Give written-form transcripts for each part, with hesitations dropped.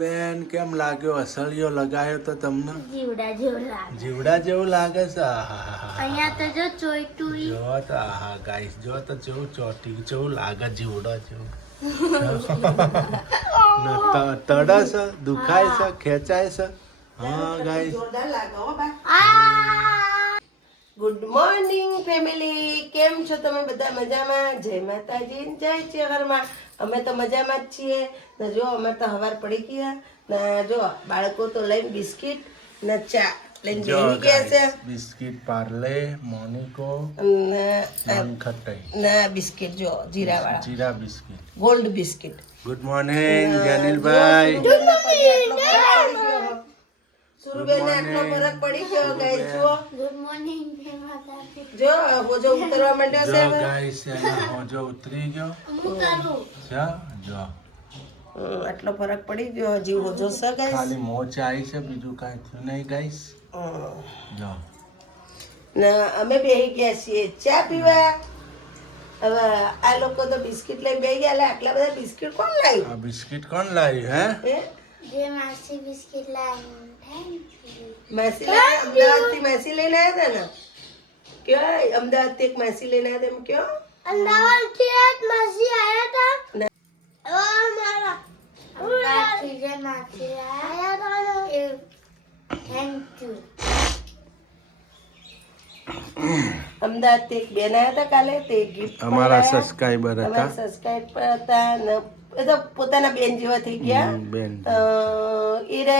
બેન કેમ લાગ્યો? અસળિયો લગાયો તો તમને જીવડા જેવું લાગે. જીવડા જેવું લાગે છે. આહાહાહા. અહીંયા તો જો ચોઈટું જો તો આહા ગાઈસ જો તો જેવું ચોટી જેવું લાગે જીવડા જેવું. તડે છે, દુખાય છે, ખેંચાય છે. હા ગાઈસ. ગુડ મોર્નિંગ ફેમિલી, કેમ છો તમે બધા? મજામાં? જય માતાજી, જય ચેહરમાં. અમે તો મજામાં જ છીએ ને. જો અમે તો હવાર પડી ગયા ને. જો બાળકો તો લઈને બિસ્કિટ ને ચા લઈને બેસી ગયા છે. બિસ્કિટ પાર્લે મોનિકો ને ખટાઈ ના બિસ્કિટ જો જીરા વાળા, જીરા biscuit, gold biscuit. Good morning જનીલભાઈ. સુરુબેન આટલો ફરક પડી ગયો ગાઈસ. જો ગુડ મોર્નિંગ જય માતાજી. જો હોજો ઉતરવા માંડ્યો છે જો હવે. ગાઈસ હોજો ઉતરી ગયો. હું કરું જો આટલો ફરક પડી ગયો. હજી હોજો છે ગાઈસ. ખાલી મોચ આવી છે, બીજું કાંઈ થયું નહીં ગાઈસ. જો ને અમે બેસી ગયા છીએ ચા પીવા. હવે આ લોકો તો બિસ્કિટ લઈ બેસી ગયા. આટલા બધા બિસ્કિટ કોણ લાવ્યું? આ બિસ્કિટ કોણ લાવ્યું હે? જે માસી બિસ્કિટ લાવી. માસી અમદાવાદથી માસી લઈને આવ્યા હતા ને. કયો અમદાવાદથી એક માસી લઈને આવ્યા હતા એમ કયો? અમદાવાદથી એક માસી આયા હતા. ઓ મારા અમદાવાદથી જે માસી આયા હતા ને થેન્ક યુ. અમદાવાદથી એક બેન આવ્યા હતા કાલે. તે ગિફ્ટ અમારા સબસ્ક્રાઇબર હતા. અમારા સબસ્ક્રાઇબર હતા ને. એ તો પોતાના બેન જેવા થઈ ગયા. બેન એ રે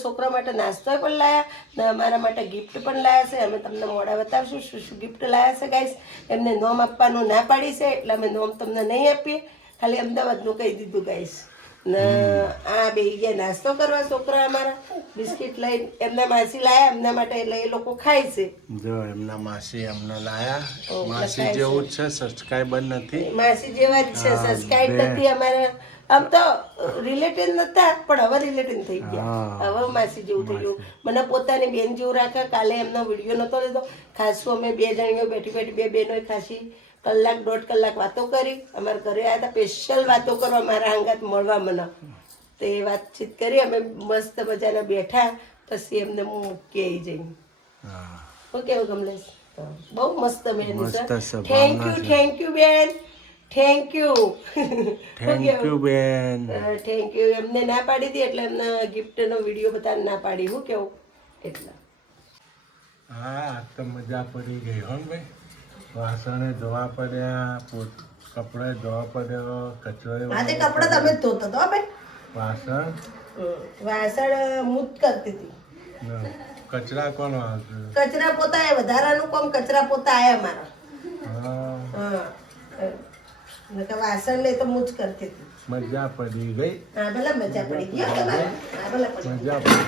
છોકરા માટે નાસ્તો પણ લાયા ને અમારા માટે ગિફ્ટ પણ લાયા છે. અમે તમને મોડા બતાવશું શું શું ગિફ્ટ લાયા છે ગાઈસ. એમને નોમ આપવાનું ના પાડી છે એટલે અમે નોમ તમને નહીં આપીએ, ખાલી અમદાવાદનું કહી દીધું ગાઈસ. ને આ બે ગયા નાસ્તો કરવા છોકરા અમારા. બિસ્કિટ લઈને એમના માસી લાયા એમના માટે, એટલે એ લોકો ખાય છે. જો એમના માસી એમને લાયા. માસી જેવું જ છે, સબસ્ક્રાઇબર નથી. માસી જેવા જ છે, સબસ્ક્રાઇબ નથી અમારા. આમ તો રિલેટિવ નતા પણ હવે રિલેટિવ થઈ ગયા. હવે માસી જેવું થઈ ગયું. મને પોતાની બેન જેવું રાખે. કાલે એમનો વિડીયો નતો લીધો. ખાસું અમે બે જણીઓ બેઠી બેઠી બે બહેનોએ ખાસી કલાક દોઢ કલાક વાતો કરી. અમારા ઘરે આવ્યા હતા સ્પેશિયલ વાતો કરવા મારા આંગાત મળવા મને. તો એ વાતચીત કરી અમે મસ્ત મજાના બેઠા. પછી એમને હું મૂકી આવી જઈ. શું કેવું કમલેશ? બહુ મસ્ત બેન છે. થેન્ક યુ બેન, થેન્ક યુ. થેન્ક યુ બેન. Thank you. એમને ના પાડી હતી એટલે એમને ગિફ્ટનો વિડીયો બતાવીને ના પાડી. હું કેવું એટલે હા તો મજા પડી ગઈ હો ભાઈ. વાસણે ધોવા પડ્યા, કપડે ધોવા પડ્યો, કચરો આજે કપડા તમે જ ધોતા હતો ભાઈ. વાસણ હું જ કરતી હતી. કચરા કોણ આવશે? કચરા પોતા એ વધારાનું કામ કચરા પોતા આયા મારા. હા વાસણ ને તો હું જ કરતી હતી. મજા પડી ગઈ. હા ભલે મજા પડી ગઈ. હા ભલે મજા પડી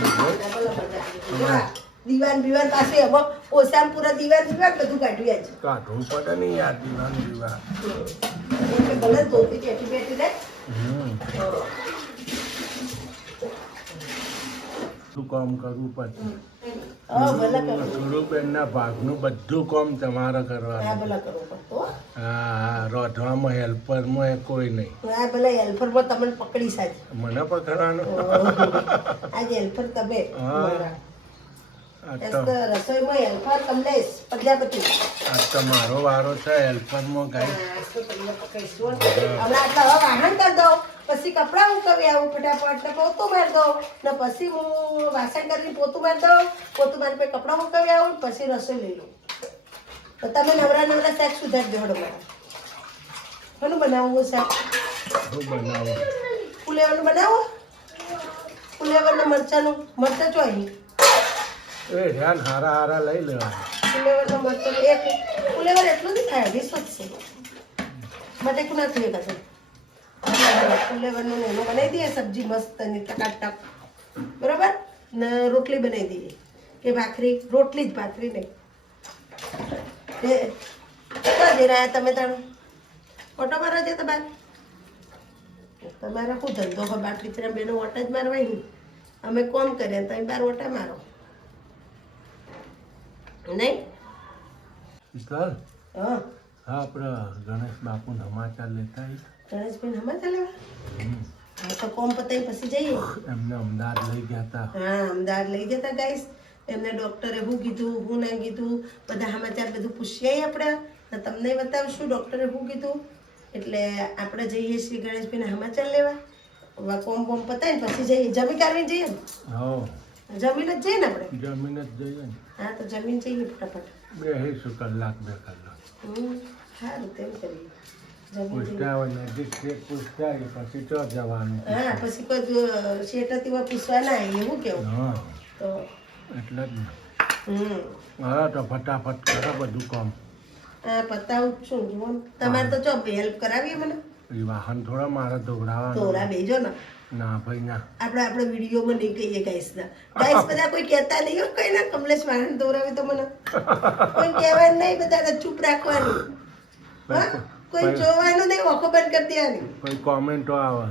ગઈ. દીવાન બીવાન પાસે હવે ઓસામ પૂરા દીવાન દીવાન બધું કાઢ્યું છે. કાઢવું પડે નહીં યાર દીવાન દીવા. ભલે ધોતી બેઠી બેઠી રે. શું કામ કરવું પડે? ભલે કરો. સુરુબેનના ભાગનું બધું કામ તમારે હા કરવાનું. ભલે કરવું પડતું. હા રોધવામાં હેલ્પરમાં એ કોઈ નહીં. હા ભલે હેલ્પરમાં તમને પકડી સાજ. મને પકડવાનું. આજે હેલ્પર તમે. હા. રસોઈમાં હેલ્પર તમને પ્રજાપતિ. આ તો મારો વારો છે હેલ્પરમાં ગાઈ. તમને પકડીશું. હમણાં આટલા હવે વાહન કરી દઉં, પછી કપડાં ઉકવી આવું ફટાફટ ને પોતું મારી દઉં ને પછી હું વાસણ કરીને પોતું મારી દઉં. પોતું મારી પછી કપડાં ઉકવી આવું પછી રસોઈ લઈ લઉં. તો તમે નવરા નવરા શાક સુધારી દેવડો મારા. કોનું બનાવવું શાક? શું બનાવો? ફુલેવરનું બનાવો. ફુલેવરનું મરચાનું મરચાં ચો અહીં. એ ધ્યાન હારા હારા લઈ લેવા. ફુલેવરનું મરચાં એક ફુલેવર એટલું નહીં થાય, વિશ્વાસ છે. બટેકું ના થયું કાં ફુલેવરનું એનું બનાવી દઈએ સબ્જી મસ્ત ની ટકાટક. બરાબર ને રોટલી બનાવી દઈએ કે ભાખરી? રોટલી જ, ભાખરી નહીં. ક્યાં જઈ રહ્યા તમે? તાણ ઓટો મારવા જતા બાર? તમારા શું ધંધો હોય? બાર ટીચરા બેનો ઓટા જ મારવાય નહીં. અમે કોમ કરીએ તમે બાર ઓટા મારો નહીં. ચાલ હા આપણે ગણેશ બાપુ સમાચાર લેતા આવીએ. ગણેશભાઈ સમાચાર લેવા? હા તો કોમ પતાવી પછી જઈએ. એમને અમદાવાદ લઈ ગયા હતા. હા અમદાવાદ લઈ ગયા હતા ગાઈસ. એમને ડોક્ટરે શું કીધું શું ના કીધું બધા સમાચાર બધું પૂછીએ આપણે ને તમને બતાવશું ડોક્ટરે શું કીધું. એટલે આપણે જઈએ શ્રી ગણેશભાઈના સમાચાર લેવા. હવે કોમ બોમ પતાવીને પછી જઈએ. જમી કાઢીને જઈએ ને. હો જમીને જ જઈએ ને આપણે. જમીને જ જઈએ ને. હા તો જમીને જઈએ ફટાફટ. બેસીશું કલાક 2 કલાક. સારું તેમ કરીએ. જમીને પૂછતા હોય નજીક છે પૂછતા હોય પછી તો જવાનું. હા પછી કોઈ શેઠથી પૂછવા ના આવે એવું કેવું. હા તો એટલે જ ને. હા તો ફટાફટ કરો બધું કામ. હા પતાવું જ છું જુઓ ને. તમારે તો ચો હેલ્પ કરાવીએ મને. એ વાહન થોડા મારે દોડાવવાનું. તોરા બેજો ને. ના ભાઈ ના. આપણે વિડીયોમાં નહીં કહીએ ગાઈસના. ગાઈસ બધા કોઈ કહેતા નહીં હો કઈ ના કમલેશ વાહન દોરાવે તો મને કોઈ કહેવાનું નહીં. બધા ચૂપ રાખવાનું. હા કોઈ જોવાનું નહીં. ઓખો બંધ કરી દેવાની. કોઈ કોમેન્ટો આવે.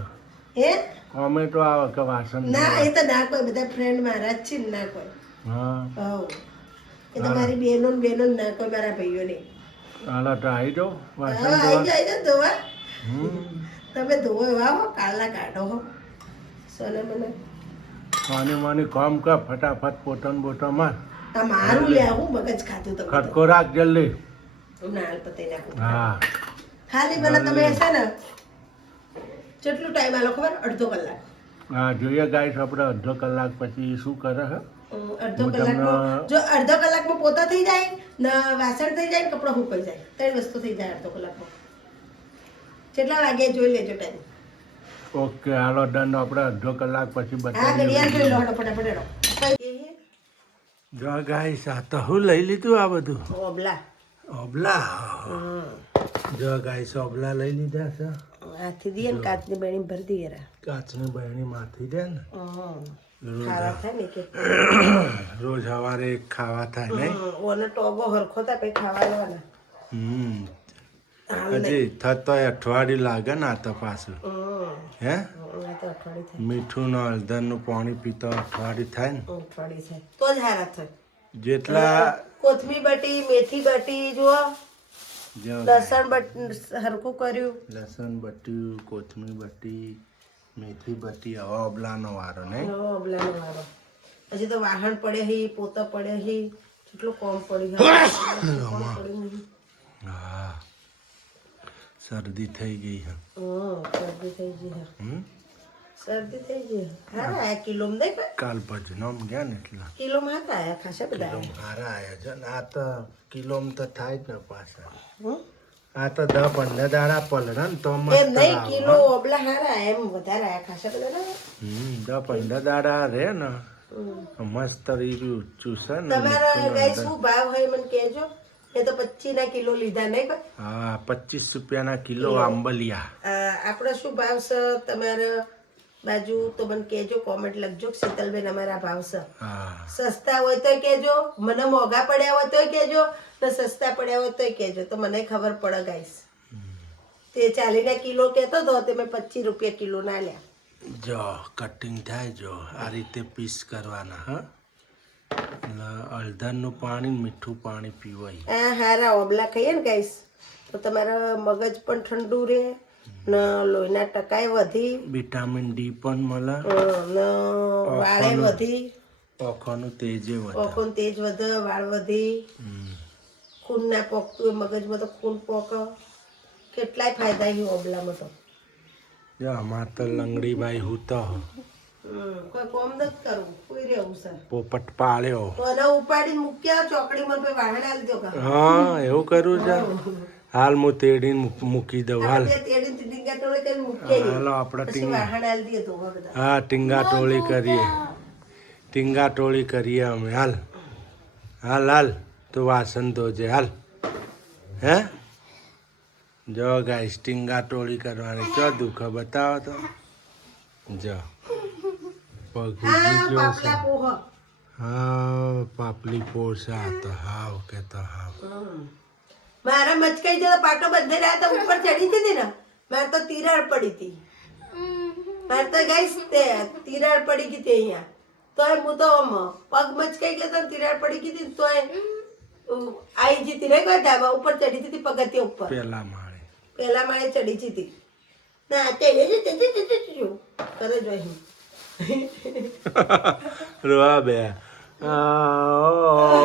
હે કોમેન્ટો આવે કે વાસણ ના એ તો ના કોઈ. બધા ફ્રેન્ડ મારા જ છે ને ના કોઈ. હા હવ એ તો મારી બહેનો ને ના કોઈ મારા ભાઈઓ નહીં. હાલો તો આવી જાઓ વાસણ હા ધોવા. આવી જાય ધોવા. હમ તમે ધોવો એવા હો કાળા કાઢો હો. સોને મને માની કામ કર ફટાફટ પોટન બોટન માર. આ મારું લે હું મગજ ખાતું તમે ખટકો રાખ જલ્દી. નાલ પતાઈ નાખું. હા ખાલી મને તમે છે ને કેટલું ટાઈમ આલો ખબર? અડધો કલાક. હા જોઈએ ગાઈસ આપણે અડધો કલાક પછી શું કરે હે. અડધો કલાકમાં જો અડધો કલાકમાં પોતા થઈ જાય ને વાસણ થઈ જાય ને કપડાં સુકાઈ જાય. 3 વસ્તુ થઈ જાય અડધો કલાકમાં. કેટલા વાગે જોઈ લેજો ટાઈમ. ઓકે હાલો ડન. આપણે અડધો કલાક પછી હા બતાવીએ. ઘડિયાળ જોઈ લો હડો ફટાફટ હેડો. જો ગાઈસ આ તો હું લઈ લીધું આ બધું. ઓબલા ઓબલા. જો ગાઈસ ઓબલા લઈ લીધા છે. હાથી દીએ ને કાચની બેણી ભરી દઈએ રા. કાચની બહેણી માથી દે ને. ખાવા થાય ને કે રોજ સવારે એક ખાવા થાય નહીં. ઓને ટોગો હરખો થાય પછી ખાવા લેવાના. હજી થતો અઠવાડિયું લાગે ને આ તો પાછું. હે આ તો અઠવાડિયું થાય. મીઠું ને હળદરનું પાણી પીતો અઠવાડિયું થાય ને. અઠવાડિયું થાય તો જ હારા થાય. જેટલા કોથમી બટી મેથી બટી જુઓ. લસણ હરખું કર્યું. લસણ બટ્યું કોથમીર બટી મેથી બટી હવે ઓબલાનો વારો નહીં. ઓબલાનો વારો. હજી તો વાહણ પડે હી પોતા પડે હી કેટલું કોમ પડ્યું. હા શરદી થઈ ગઈ હે. શરદી થઈ ગઈ હે. શરદી થઈ ગઈ. હારા આયા કિલોમ નહીં કોઈ. કાલ ભજનોમ ગયા ને એટલા કિલોમ હારા આયા ખાસા બધા કિલોમ હારા આયા છે ને. આ તો કિલોમ તો થાય જ ને પાછા. હમ? આ તો 10-15 દાડા પલળે ને તો એમ મસ્ત નહીં આવે. કિલો ઓબલા હારા એમ વધારે આયા ખાસા બધા ના 10-15 દાડા રે ને મસ્ત રીયું ચૂસે ને. તમારા ગાય શું ભાવ હોય મને કહેજો. એ તો 25 ના કિલો લીધા નહીં કોઈ. હા 25 રૂપિયાના કિલો આંબલિયા. આપણે શું ભાવ છે તમારા બાજુ તો મને કહેજો. કોમેન્ટ લખજો શીતલબેન અમારા ભાવ છે. હા સસ્તા હોય તોય કહેજો. મને મોંઘા પડ્યા હોય તોય કહેજો ને સસ્તા પડ્યા હોય તોય કહેજો તો મને ખબર પડે ગાઈસ. તે 40 ના કિલો કહેતો હતો તે મેં 25 રૂપિયા કિલો ના લ્યા. જો કટિંગ થાય જો આ રીતે પીસ કરવાના. હા હળદરનું પાણી મીઠું પાણી પીવાય. આ હારા ઓબલા ખાઈએ ને ગાઈસ તો તમારા મગજ પણ ઠંડુ રહે ને લોહીના ટકાય વધી વિટામિન ડી પણ મળે. ને વાળે વધી. આંખોનું તેજે વધે. આંખોનું તેજ વધે વાળ વધી. ખૂન ના પોકતું મગજમાં તો ખૂન પોક. કેટલાય ફાયદા છે ઓબલામાં તો. જો અમાર તો લંગડીબાઈ હું તો કોઈ કોમ નથી કરવું કોઈ રહેવું છે. પોપટ પાળ્યો. તો એને ઉપાડીને મૂક્યા ચોકડીમાં પછી વાહણ આલી દો કા. હા એવું કરું છે. હાલ હું તેડીને મૂકી દઉં. હાલ તેડીને ટીંગા ટોળી કરીને મૂકીએ. હાલો આપણે પછી વાહણ આલી દઈએ તો બધા. હા ટીંગા ટોળી કરીએ. ટીંગા ટોળી કરીએ અમે. હાલ હાલ હાલ તું વાસણ ધોજે હાલ. હે જો ગાઈસ ટીંગા ટોળી કરવાની. ચો દુઃખ બતાવો તો. જો પગ હા ઉગી ગયો છે. પાપલા પોહ. હા પાપલી પોષ આ તો હાવ કે તો હાવ. મારા મચકાઈ જતો પાટો બધે રહ્યા તો ઉપર ચડી જતી ને મારે તો તિરાડ પડી હતી. મારે તો ગાઈસ તે તિરાડ પડી ગઈ હતી અહીંયા. તોય હું તો પગ મચકાઈ ગયો તો તિરાડ પડી ગઈ હતી તોય આઈ જતી રે કોઈ ધાબા ઉપર ચડી હતી પગથિયા ઉપર. પેલા માળે પહેલા માળે ચડી જતી. ના તે કરે જ અહીં રોવા બે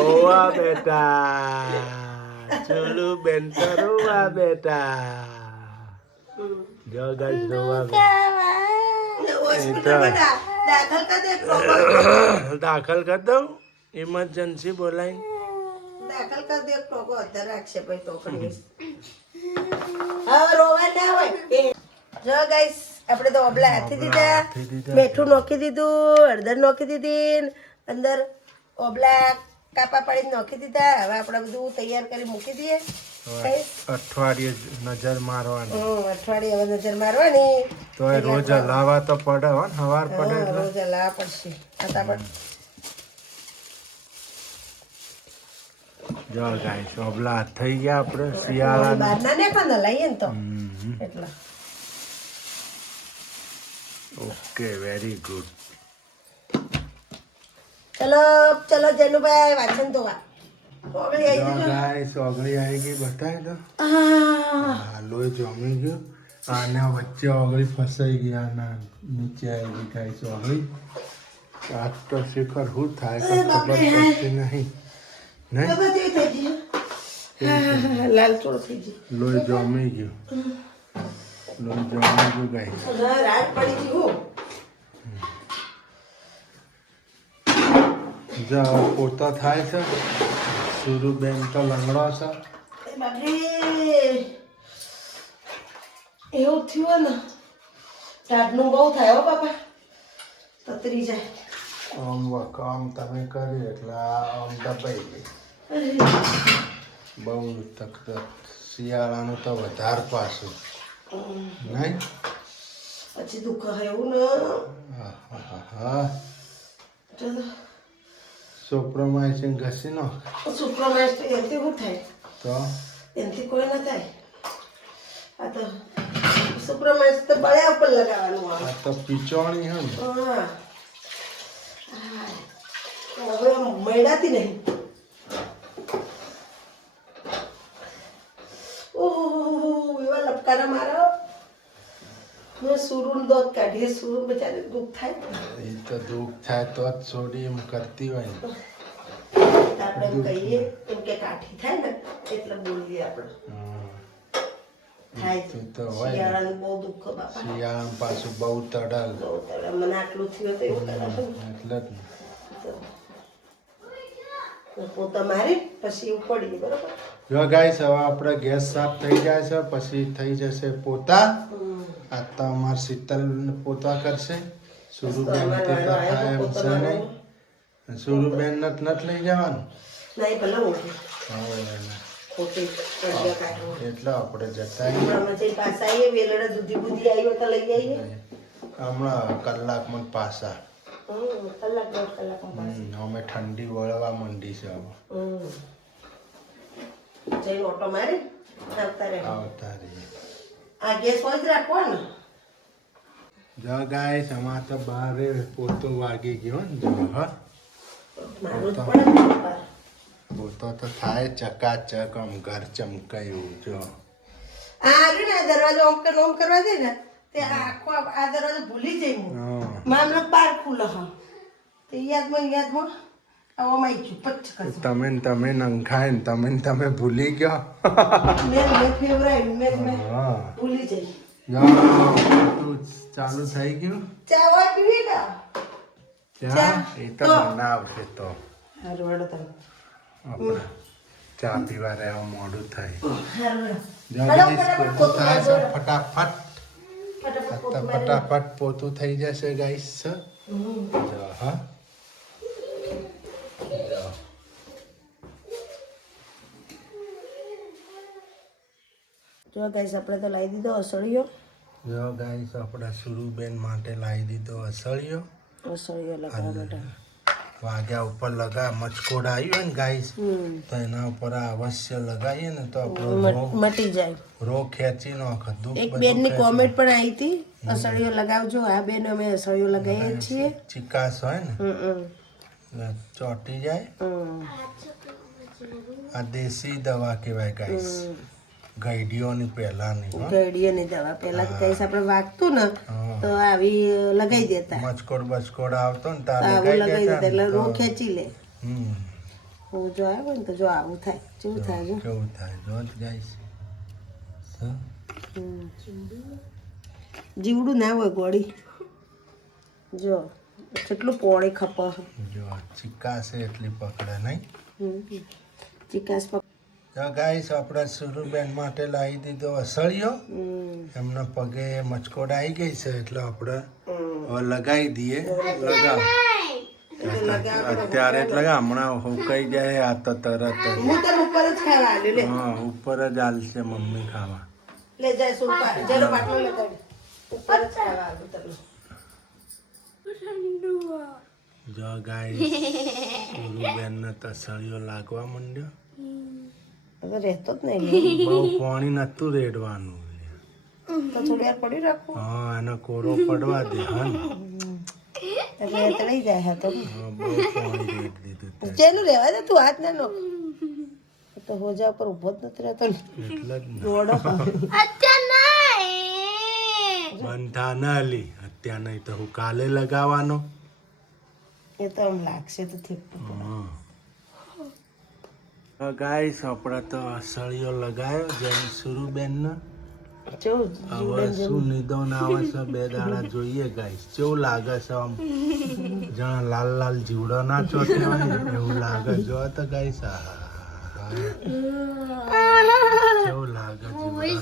રોવા બેટા ચુલુ બેન તો રોવા બેટા જો ગાઈસ રોવા બે દાખલ કર દઉં ઇમરજન્સી બોલાઈ દાખલ કર દે ટોકો અત્યારે રાખશે ભાઈ ટોકડી હવે રોવા ના હોય જો ગાઈસ આપણે તો ઓબલા હાથી દીધા મીઠું નાખી દીધું હળદર નાખી દીધી અંદર ઓબલા કાપા પાડીને નાખી દીધા હવે આપણે બધું તૈયાર કરી મૂકી દઈએ અઠવાડિયે નજર મારવાની અઠવાડિયે હવે નજર મારવાની તો રોજ હલાવા તો પડે હો ને હવાર પડે એટલે રોજ હલાવવા પડશે ફટાફટ જો ગાઈસ ઓબલા થઈ ગયા આપણે શિયાળા બહાર ના ને પણ હલાઈએ ને તો એટલે ઓકે વેરી ગુડ ચલો ચલો જનુભાઈ વાંચન તો ઓગળી આવી જો ગયું ગાઈસ ઓગળી આવી ગઈ બતાવી દો હા લોહી જમી ગયું આને વચ્ચે ઓગળી ફસાઈ ગઈ આના નીચે આવી ગઈ ગાઈસ ઓગળી આજ તો શિખર શું થાય કે ખબર પડતી નહીં લાલ ચોળ થઈ ગઈ લોહી જમી ગયું લોહી જમી ગયું ગાઈસ રાત પડી ગયું જો પોતા થાય છે સુરુબેન તો લંગડો છે એવું થયું ને રાતનું બહુ થાય હો બાપા તતરી જાય કામ તમે કર્યું એટલે આમ દબાઈ ગઈ બહુ તકલીફ શિયાળાનું તો વધારે પાછું નહીં પછી દુઃખ એવું ને હા સોપ્રોમાઇસિન ઘસી નો સુપ્રમાઇસ તો એનાથી શું થાય તો એનાથી કોઈ ના થાય આ તો સુપ્રમાઇસ તો બળ્યા ઉપર લગાવવાનું આવે આ તો પીચોણી હે ને હવે મેળાતી નહીં ઓહો એવા લપકારા મારો મેં સુરુન દોત કાઢીએ સુરુ બચારે દુઃખ થાય એ તો દુઃખ થાય તો જ છોડી એમ કરતી હોય ને આપણે એમ કહીએ એમ કે કાઠી થાય ને એટલે બોલીએ આપણે થાય તો તો હોય ને. શિયાળાનું બહુ દુઃખ બાપા શિયાળામાં પાછું બહુ તડલ બહુ તડે. મને આટલું થયું તો એવું કરે એટલે જ ને પોતા મારી પછી ઉપડી બરોબર જો ગાઈસ હવે આપણે ગેસ સાફ થઈ જાય છે પછી થઈ જશે પોતા આ તો અમાર શીતલ પોતા કરશે સુરુબેન થી તો થાય એમ છે નહીં સુરુબેન નથી લઈ જવાનું નહીં ભલે મોટી હવે ખોટી કડિયા કાઢો એટલે આપણે જતા હમણાં જઈ પાછા આવીએ વેલડા દૂધી બુધી આવ્યો તો લઈ આવીએ હમણાં કલાકમાં પાછા કલાક દોઢ કલાકમાં અમે ઠંડી વળવા માંડી છે હવે જઈને ઓટો મારી આવતા રહે આવતા રહીએ આ ગેસ હોય જ રાખવો ને જો ગાઈસ અમાર તો બારે પોતો વાગી ગયો ને જો હા મારું જ પડે ને બાપા. પોતો તો થાય ચકાચક આમ ઘર ચમકાયું જો આ રહ્યું ને આ દરવાજો ઓમ કરવા દે ને તે આખો આ દરવાજો ભૂલી જઈ હું મામલો બાર ખુલ્લો હા તે યાદમાં આવામાં આવી છું પચ્ચ કરજો તમે નંખાય ને તમે ભૂલી ગયો મેં ફેવરાય મેં હા ભૂલી જઈ જો તું ચાલુ થઈ ગયું ચા હોય પીવી કા ચા એ તો બનાવશે તો હારું હેડો તમે આપણે ચા પીવા રહેવા મોડું થાય હારું જો હેડો ગાઈસ ફટાફટ પોતું થાય છે પોતું ફટાફટ ફટાફટ ફટાફટ પોતું થઈ જશે ગાઈસ જો હા જો ગાઈસ આપણે તો લાવી દીધો અસળિયો જો ગાઈસ આપણા સુરુબેન માટે લાવી દીધો અસળિયો લગાવવા માટે વાગ્યા ઉપર લગા મચકોડ આવ્યું હોય ને ગાઈસ તો એના ઉપર અવશ્ય લગાવીએ ને તો આપણો મટી જાય રોગ ખેંચી નાખે દુઃખ એક બેનની કોમેન્ટ પણ આવી હતી અસળિયો લગાવજો આ બેન અમે અસળિયો લગાવીએ છીએ ચિકાસ હોય ને એટલે ચોટી જાય આ દેશી દવા કહેવાય ગાઈસ ગઈડીઓની પહેલાની હો. ગળીઓની દવા પહેલા તો કઈ આપણે વાગતું ને હા. તો આવી લગાઈ દેતા, મચકોડ બચકોડ આવતો ને તો તારે આવું લગાઈ દેતા એટલે તો- રૂ ખેંચી લે. હમ. હું જો આવ્યો ને તો જો આવું થાય, કેવું થાય જો. કેવું થાય જો ગાઈસ. જીવડું ના હોય ગોળી, જો કેટલું પોણી ખપ જો ચિકાસે એટલી પકડે નહીં. ચિકાસ પક તો ગાઈસ આપણે સુરુબેન માટે લાવી દીધો અસળિયો. એમના પગે મચકોડ આવી ગઈ છે એટલે આપણે હવે લગાવી દઈએ. લગાવ અત્યારે એટલે હમણાં હુકાઈ જાય આ તો તરત જ. હું તને ઉપર જ ખાવા આવ્યું લે. હા ઉપર જ હાલશે મમ્મી ખાવા. લે જાય સુપા જેનો બાટલો લગાડી ઉપર જ ખાવા આવ્યું તને. જો ગાઈસ સુરુબેન ને તસળિયો લાગવા માંડ્યો. હવે રહેતો જ નહીં બહુ પાણી નતું રેડવાનું. તો થોડી વાર પડી રાખું હા એને કોરો પડવા દે હા ને. એટલે તળી જાય હા તો. હા, બહુ પાણી રેડ દીધું જેનું રહેવા દે તું હાથ ના નો તો હોજા ઉપર ઊભો જ નથી રહેતો ને. એટલે જ ને. દોડો બંધા ના લી અત્યારે નહીં તો હું કાલે લગાવવાનો. એ તો આમ લાગશે તો ઠીક. ગાઈસ આપણે તો અસળિયો લગાયો જેમ સુરુબેન ને. કેવું હવે શું નિદોન આવે છે બે દાડા જોઈએ ગાઈસ કેવું લાગે છે આમ જાણે લાલ લાલ જીવડો ના ચોટે હોય ને એવું લાગે. જો તો ગાઈસ કેવું લાગે જીવડા.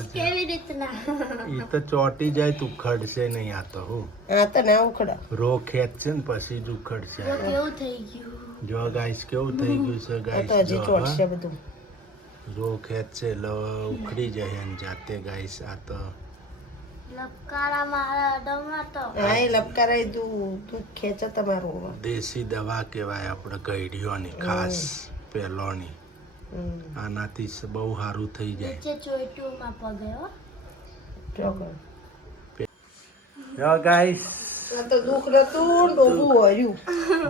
એ તો ચોટી જાય તું ખડશે નહીં આ તો હું હા તો ના ઉખડા રો ખેંચશે ને પછી જ ઉખડશે. જો ગાઈસ કેવું થઈ ગયું છે આ તો ગાઈસ. હજી ચોટશે બધું. રો ખેંચશે એટલે ઉખડી જાય એને જાતે ગાઈસ. આ તો હા એ લપકારાય તું ખેંચે તમારું. દેશી દવા કહેવાય આપણે ગઈડીઓની ખાસ પહેલોની. આનાથી બહુ સારું થઈ જાય. જો ગાઈસ આ તો દુઃખ નતું ડોબું હોર્યું.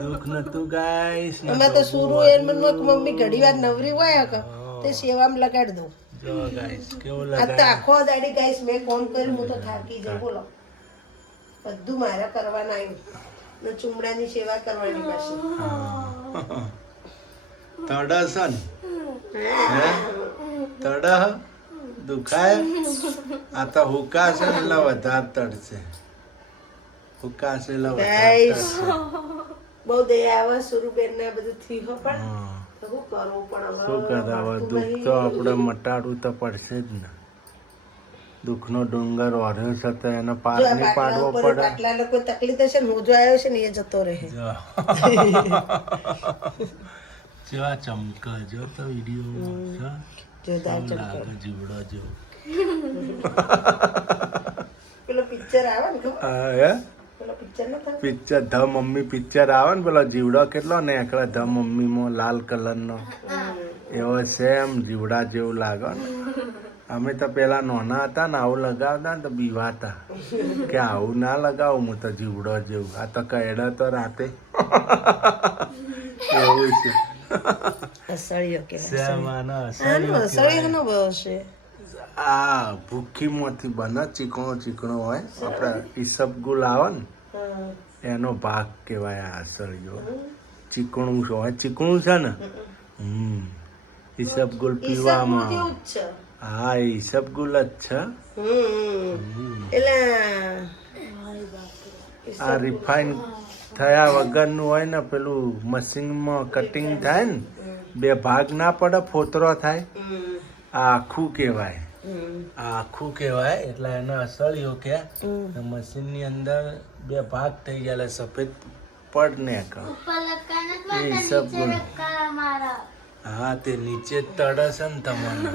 દુઃખ નતું ગાઈસ. એમાં તો સુરુ એમ મનમાં કે મમ્મી ઘડી વાર નવરી હોય કે તે સેવામાં લગાડી દઉં. જો ગાઈસ કેવું આ તો લગાય. આખો દાડી ગાઈસ મેં કોણ કર્યું હું તો થાકી જાઉં બોલો. બધું મારે કરવાના આવ્યું ને ચુમડાની સેવા કરવાની પાછી. તડસન હે તડ દુખાય. આ તો હુકાશે ને એટલે વધારે તડશે. હુકાશે એટલે વધારે ગાઈસ તડશે. બહુ દયા આવે સુરુબેન ને બધું થયું પણ હા. તો શું કરવું પણ શું કરાવે દુઃખ તો આપણે મટાડવું તો પડશે જ ને. દુઃખનો ડુંગર ઓર્યો છે તો એને પાર જો આ નહીં પાટલા પાડવો ઉપર પડે. પાટલાને કોઈ તકલીફ હશે ને મોજો આવ્યો છે ને એ જતો રહે. જો જેવા ચમક જો તો વિડીયો જોરદાર ચમકે. લાગે જીવડો જેવો. પેલો પિક્ચર આવે ને ખબર? હે પેલો પિક્ચર ન થાય પિક્ચર ધ મમ્મી પિક્ચર આવે ને પેલો જીવડો કેટલો ને એકલા ધ મમ્મીમાં લાલ કલરનો એવો સેમ જીવડા જેવું લાગે ને. અમે તો પેલા નાના હતા ને આવું લગાવતા ને તો બીવાતા કે આવું ના લગાવું હું તો જીવડો જેવું. આ તો કયડા તો રાતે એવું છે. અસળિયો કહેવાય. સેમ આનો આનો અસળિયો અસળિયાનો બહુ છે. આ ભૂખીમાંથી બને ચીકણો ચીકણો હોય આપણે ઈસબગુલ આવે ને હા. એનો ભાગ કહેવાય આ અસળિયો. ચીકણું હોય ચીકણું છે ને. ઈસબગુલ ઈસબગુલ પીવામાં જેવું જ છે. હા ઈસબગુલ જ છે. એટલે આ રિફાઈન થયા વગરનું હોય ને પેલું મશીનમાં કટિંગ થાય ને બે ભાગ ના પડે ફોતરો થાય. આ આખું કહેવાય. આ આખું કહેવાય એટલે એને અસળિયો કે મશીનની અંદર બે ભાગ થઈ ગયા એટલે સફેદ પડ ને એ ઈસબગુલ. હા તે નીચે જ તળે છે ને તમને.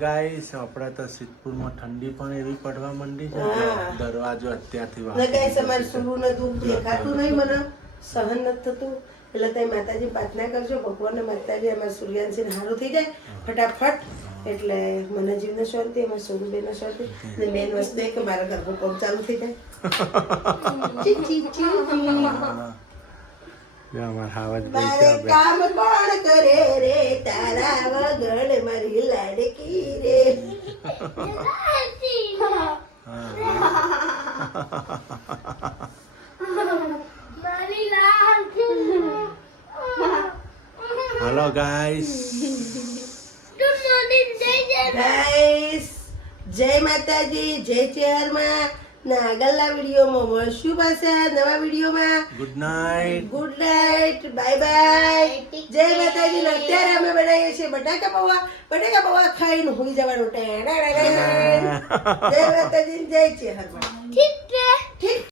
ગાઈસ આપણા તો સિદ્ધપુરમાં ઠંડી પણ એવી પડવા માંડી છે કે દરવાજો અત્યારથી ને ગાઈસ અમારે સુરુને દુઃખ દેખાતું નહીં મને સહન નથી થતું એટલે તમે માતાજી પ્રાર્થના કરજો ભગવાનને માતાજી અમારે સૂર્યાંશીને સારું થઈ જાય ફટાફટ એટલે મને જીવને શાંતિ અમારે સુરુબેનને શાંતિ ને મેન વસ્તુ એ કે મારા ઘરમાં પગ ચાલુ થઈ જાય. ચી, ચી, ચી, ચી. જો અમારા હાવજ મારે કામ કોણ કરે રે તારા વગર મારી લાડકી રે મારી લાલ હાલો ગાઈસ ગુડ મોર્નિંગ જય ગાઈસ જય માતાજી જય ચેહરમાં ના આગળના વિડીયોમાં મળશું પાછા નવા વિડીયોમાં good night good night bye bye જય માતાજી ને અત્યારે અમે બનાવીએ છીએ બટાકા પૌવા ખાઈને હોઈ જવાનું જય માતાજી જય ચેહરમાં ઠીક છે ઠીક